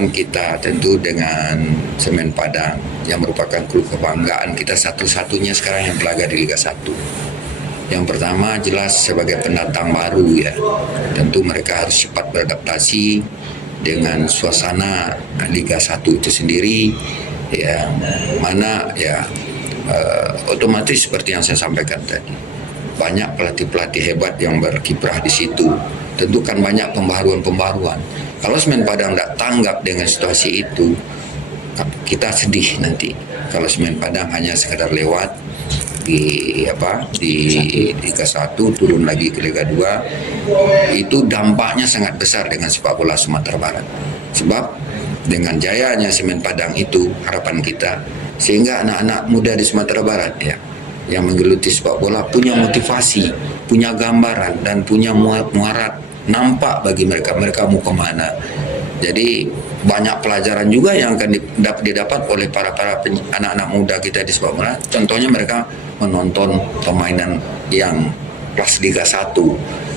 harapan kita tentu dengan Semen Padang yang merupakan klub kebanggaan kita satu-satunya sekarang yang berlaga di Liga 1. Yang pertama jelas sebagai pendatang baru ya, tentu mereka harus cepat beradaptasi dengan suasana Liga 1 itu sendiri, ya mana ya otomatis seperti yang saya sampaikan tadi, banyak pelatih-pelatih hebat yang berkiprah di situ. Tentu kan banyak pembaruan-pembaruan. Kalau Semen Padang tidak tanggap dengan situasi itu, kita sedih nanti. Kalau Semen Padang hanya sekedar lewat di Liga 1 turun lagi ke Liga 2, itu dampaknya sangat besar dengan sepak bola Sumatera Barat. Sebab dengan jayanya Semen Padang itu harapan kita, sehingga anak-anak muda di Sumatera Barat ya yang menggeluti sepak bola punya motivasi, punya gambaran dan punya muarat nampak bagi mereka mau kemana. Jadi banyak pelajaran juga yang akan didapat oleh para anak-anak muda kita di sepak bola. Contohnya mereka menonton permainan yang kelas Liga 1.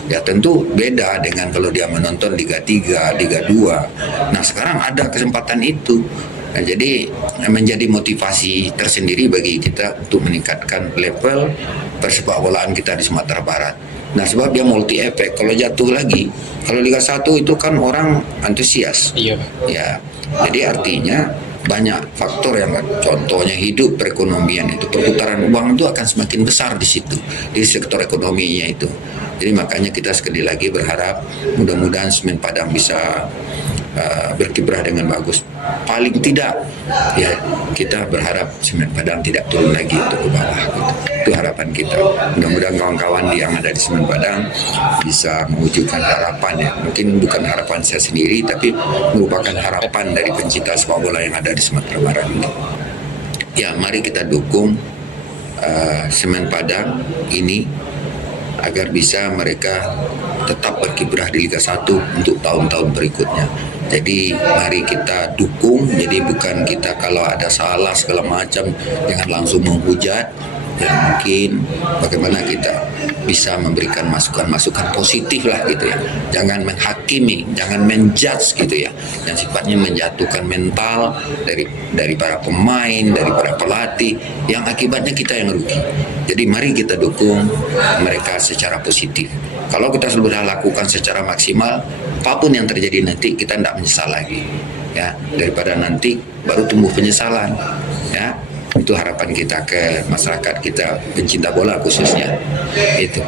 Ya tentu beda dengan kalau dia menonton Liga 3, Liga 2. Nah sekarang ada kesempatan itu. Nah, jadi menjadi motivasi tersendiri bagi kita untuk meningkatkan level persepak bolaan kita di Sumatera Barat. Nah sebab dia multi efek. Kalau jatuh lagi, kalau Liga 1 itu kan orang antusias. Iya. Ya, jadi artinya banyak faktor yang contohnya hidup perekonomian itu, perputaran uang itu akan semakin besar di situ, di sektor ekonominya itu. Jadi makanya kita sekali lagi berharap mudah-mudahan Semen Padang bisa berkiprah dengan bagus. Paling tidak ya kita berharap Semen Padang tidak turun lagi untuk ke bawah gitu. Itu harapan kita. Mudah-mudahan kawan-kawan yang ada di Semen Padang bisa mewujudkan harapan ya. Mungkin bukan harapan saya sendiri, tapi merupakan harapan dari pencinta sepak bola yang ada di Sumatera Barat ini. Ya mari kita dukung Semen Padang ini agar bisa mereka tetap berkiprah di Liga 1 untuk tahun-tahun berikutnya. Jadi mari kita dukung, jadi bukan kita kalau ada salah segala macam jangan langsung menghujat. Ya mungkin bagaimana kita bisa memberikan masukan-masukan positif lah gitu ya. Jangan menghakimi, jangan menjudge gitu ya. Yang sifatnya menjatuhkan mental dari para pemain, dari para pelatih, yang akibatnya kita yang rugi. Jadi mari kita dukung mereka secara positif. Kalau kita sudah lakukan secara maksimal, apapun yang terjadi nanti kita tidak menyesal lagi. Ya, daripada nanti baru tumbuh penyesalan. Ya. Itu harapan kita ke masyarakat kita pencinta bola khususnya itu.